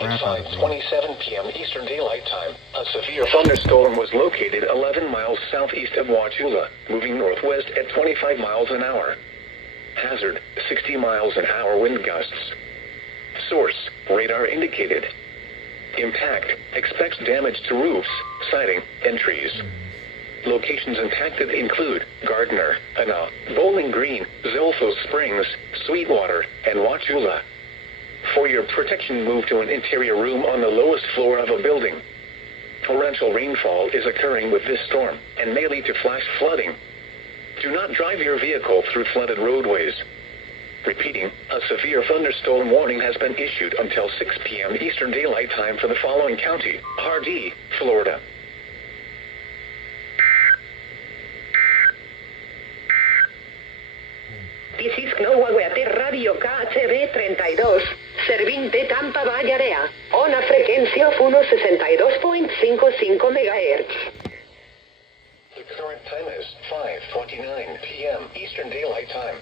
crap out of me. At 5:27 p.m. Eastern Daylight Time, a severe thunderstorm was located 11 miles southeast of Wauchula, moving northwest at 25 miles an hour. Hazard, 60 miles an hour wind gusts. Source, radar indicated. Impact, expects damage to roofs, siding, and trees. Locations impacted include Gardner, Anna, Bowling Green, Zolfo Springs, Sweetwater, and Wauchula. For your protection, move to an interior room on the lowest floor of a building. Torrential rainfall is occurring with this storm and may lead to flash flooding. Do not drive your vehicle through flooded roadways. Repeating, a severe thunderstorm warning has been issued until 6 p.m. Eastern Daylight Time for the following county: Hardee, Florida. This is Knowawate Radio KHB 32, servint Tampa Bay Area, una frecuencia of 162.55 MHz. The current time is 5:29 p.m. Eastern Daylight Time.